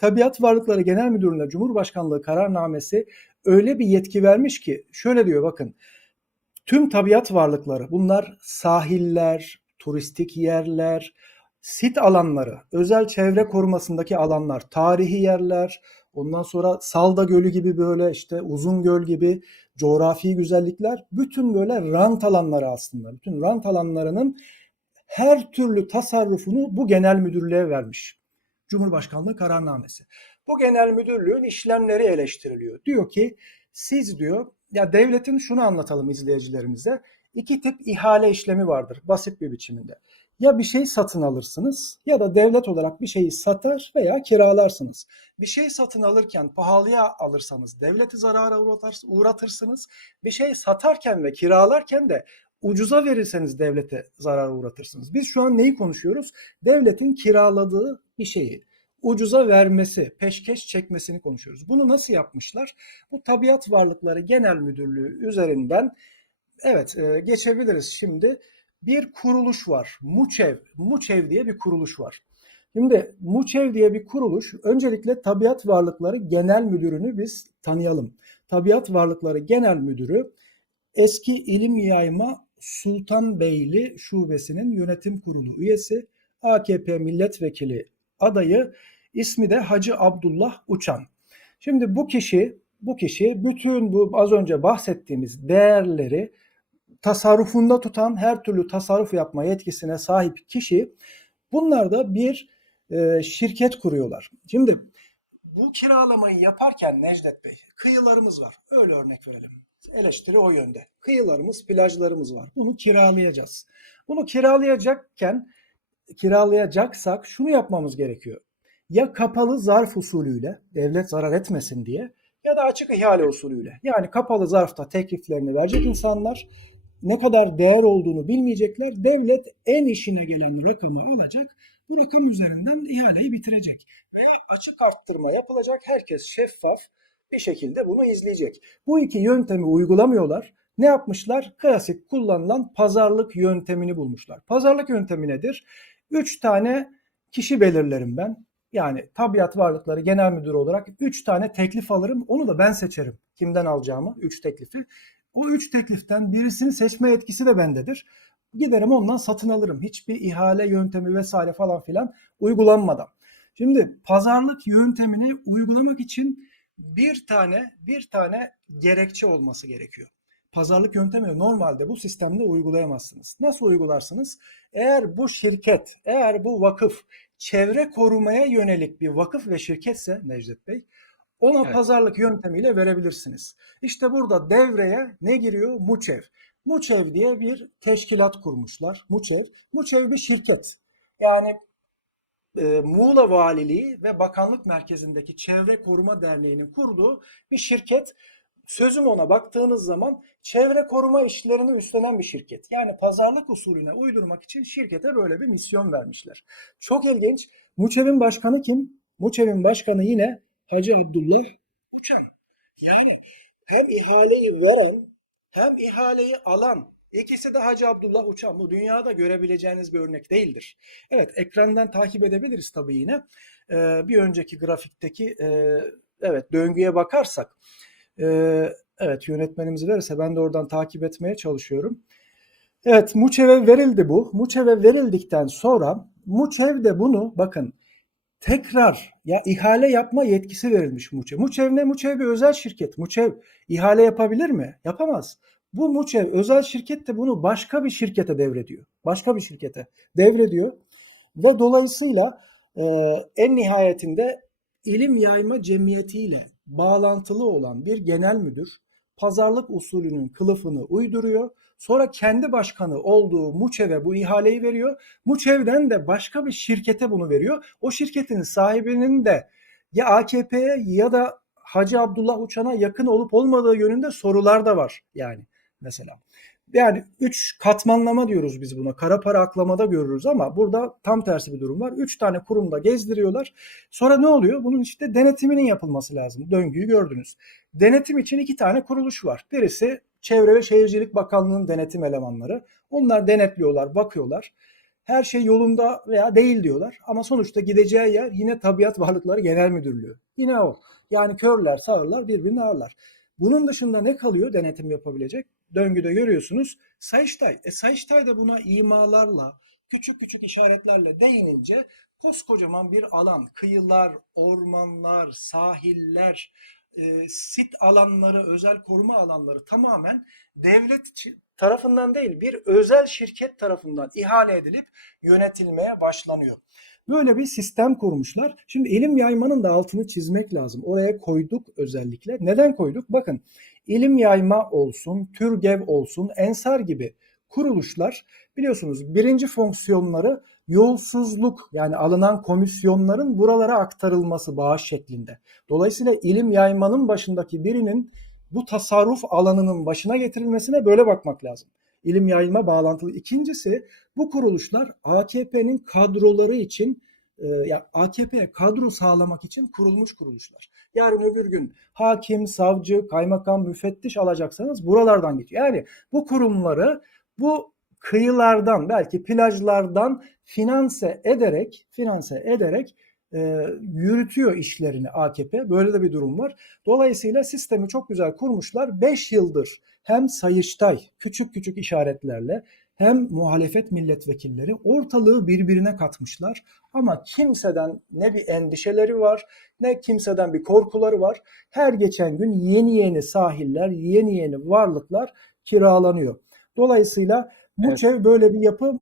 Tabiat Varlıkları Genel Müdürlüğü'ne Cumhurbaşkanlığı kararnamesi öyle bir yetki vermiş ki şöyle diyor bakın. Tüm tabiat varlıkları bunlar sahiller, turistik yerler, sit alanları, özel çevre korumasındaki alanlar, tarihi yerler, ondan sonra Salda Gölü gibi böyle işte Uzun Göl gibi coğrafi güzellikler, bütün böyle rant alanları aslında. Bütün rant alanlarının her türlü tasarrufunu bu genel müdürlüğe vermiş. Cumhurbaşkanlığı kararnamesi. Bu genel müdürlüğün işlemleri eleştiriliyor. Diyor ki siz diyor ya devletin şunu anlatalım izleyicilerimize. İki tip ihale işlemi vardır basit bir biçimde. Ya bir şey satın alırsınız ya da devlet olarak bir şeyi satar veya kiralarsınız. Bir şey satın alırken pahalıya alırsanız devleti zarara uğratırsınız. Bir şey satarken ve kiralarken de ucuza verirseniz devlete zarar uğratırsınız. Biz şu an neyi konuşuyoruz? Devletin kiraladığı bir şeyi ucuza vermesi, peşkeş çekmesini konuşuyoruz. Bunu nasıl yapmışlar? Bu Tabiat Varlıkları Genel Müdürlüğü üzerinden evet e, geçebiliriz şimdi. Bir kuruluş var. Muçev, Muçev diye bir kuruluş var. Şimdi Muçev diye bir kuruluş öncelikle Tabiat Varlıkları Genel Müdürünü biz tanıyalım. Tabiat Varlıkları Genel Müdürü eski ilim yayma Sultanbeyli Şubesi'nin yönetim kurulu üyesi, AKP milletvekili adayı, ismi de Hacı Abdullah Uçan. Şimdi bu kişi, bu kişi bütün bu az önce bahsettiğimiz değerleri tasarrufunda tutan, her türlü tasarruf yapma yetkisine sahip kişi bunlar da bir e, şirket kuruyorlar. Şimdi bu kiralamayı yaparken Necdet Bey, kıyılarımız var. Öyle örnek verelim. Eleştiri o yönde. Kıyılarımız, plajlarımız var. Bunu kiralayacağız. Bunu kiralayacakken, kiralayacaksak şunu yapmamız gerekiyor. Ya kapalı zarf usulüyle, devlet zarar etmesin diye ya da açık ihale usulüyle. Yani kapalı zarfta tekliflerini verecek insanlar ne kadar değer olduğunu bilmeyecekler. Devlet en işine gelen rakamı alacak. Bu rakam üzerinden ihaleyi bitirecek. Ve açık arttırma yapılacak. Herkes şeffaf bir şekilde bunu izleyecek. Bu iki yöntemi uygulamıyorlar. Ne yapmışlar? Klasik kullanılan pazarlık yöntemini bulmuşlar. Pazarlık yöntemi nedir? Üç tane kişi belirlerim ben. Yani tabiat varlıkları genel müdürü olarak üç tane teklif alırım. Onu da ben seçerim. Kimden alacağımı üç teklifi. O üç tekliften birisini seçme etkisi de bendedir. Giderim ondan satın alırım. Hiçbir ihale yöntemi vesaire falan filan uygulanmadan. Şimdi pazarlık yöntemini uygulamak için bir tane bir tane gerekçe olması gerekiyor. Pazarlık yöntemi normalde bu sistemde uygulayamazsınız. Nasıl uygularsınız? Eğer bu şirket, eğer bu vakıf çevre korumaya yönelik bir vakıf ve şirketse Necdet Bey, ona evet. pazarlık yöntemiyle verebilirsiniz. İşte burada devreye ne giriyor? Muçev. Muçev diye bir teşkilat kurmuşlar. Muçev. Muçev bir şirket. Yani e, Muğla Valiliği ve Bakanlık Merkezi'ndeki Çevre Koruma Derneği'nin kurduğu bir şirket. Sözüm ona baktığınız zaman çevre koruma işlerini üstlenen bir şirket. Yani pazarlık usulüne uydurmak için şirkete böyle bir misyon vermişler. Çok ilginç. Muçev'in başkanı kim? Muçev'in başkanı yine Hacı Abdullah Uçan. Yani hem ihaleyi veren hem ihaleyi alan ikisi de Hacı Abdullah Uçan. Bu dünyada görebileceğiniz bir örnek değildir. Evet ekrandan takip edebiliriz tabii yine. Ee, bir önceki grafikteki e, evet döngüye bakarsak e, evet yönetmenimiz verirse ben de oradan takip etmeye çalışıyorum. Evet Muçev'e verildi bu. Muçev'e verildikten sonra Muçev de bunu bakın tekrar ya ihale yapma yetkisi verilmiş Muçev. Muçev ne? Muçev bir özel şirket. Muçev ihale yapabilir mi? Yapamaz. Bu Muçev özel şirket de bunu başka bir şirkete devrediyor. Başka bir şirkete devrediyor. Ve dolayısıyla e, en nihayetinde ilim yayma cemiyetiyle bağlantılı olan bir genel müdür pazarlık usulünün kılıfını uyduruyor. Sonra kendi başkanı olduğu Muçev'e bu ihaleyi veriyor. Muçev'den de başka bir şirkete bunu veriyor. O şirketin sahibinin de ya AKP'ye ya da Hacı Abdullah Uçan'a yakın olup olmadığı yönünde sorular da var yani mesela. Yani üç katmanlama diyoruz biz buna. Kara para aklamada görürüz ama burada tam tersi bir durum var. Üç tane kurumda gezdiriyorlar. Sonra ne oluyor? Bunun işte denetiminin yapılması lazım. Döngüyü gördünüz. Denetim için iki tane kuruluş var. Birisi Çevre ve Şehircilik Bakanlığı'nın denetim elemanları. Onlar denetliyorlar, bakıyorlar. her şey yolunda veya değil diyorlar. Ama sonuçta gideceği yer yine Tabiat Varlıkları Genel Müdürlüğü. Yine o. Yani körler, sağırlar birbirini ağırlar. Bunun dışında ne kalıyor denetim yapabilecek? Döngüde görüyorsunuz Sayıştay. E Sayıştay da buna imalarla, küçük küçük işaretlerle değinince koskocaman bir alan, kıyılar, ormanlar, sahiller, e, sit alanları, özel koruma alanları tamamen devlet tarafından değil bir özel şirket tarafından ihale edilip yönetilmeye başlanıyor. Böyle bir sistem kurmuşlar. Şimdi ilim yaymanın da altını çizmek lazım. Oraya koyduk özellikle. Neden koyduk? Bakın ilim yayma olsun, TÜRGEV olsun, Ensar gibi kuruluşlar biliyorsunuz birinci fonksiyonları yolsuzluk yani alınan komisyonların buralara aktarılması bağış şeklinde. Dolayısıyla ilim yaymanın başındaki birinin bu tasarruf alanının başına getirilmesine böyle bakmak lazım. İlim yayma bağlantılı. İkincisi bu kuruluşlar AKP'nin kadroları için e, ya AKP'ye kadro sağlamak için kurulmuş kuruluşlar. Yarın öbür gün hakim, savcı, kaymakam, müfettiş alacaksanız buralardan geçiyor. Yani bu kurumları bu kıyılardan belki plajlardan finanse ederek finanse ederek e, yürütüyor işlerini AKP. Böyle de bir durum var. Dolayısıyla sistemi çok güzel kurmuşlar. 5 yıldır hem Sayıştay küçük küçük işaretlerle hem muhalefet milletvekilleri ortalığı birbirine katmışlar. Ama kimseden ne bir endişeleri var ne kimseden bir korkuları var. Her geçen gün yeni yeni sahiller, yeni yeni varlıklar kiralanıyor. Dolayısıyla bu Evet. böyle bir yapı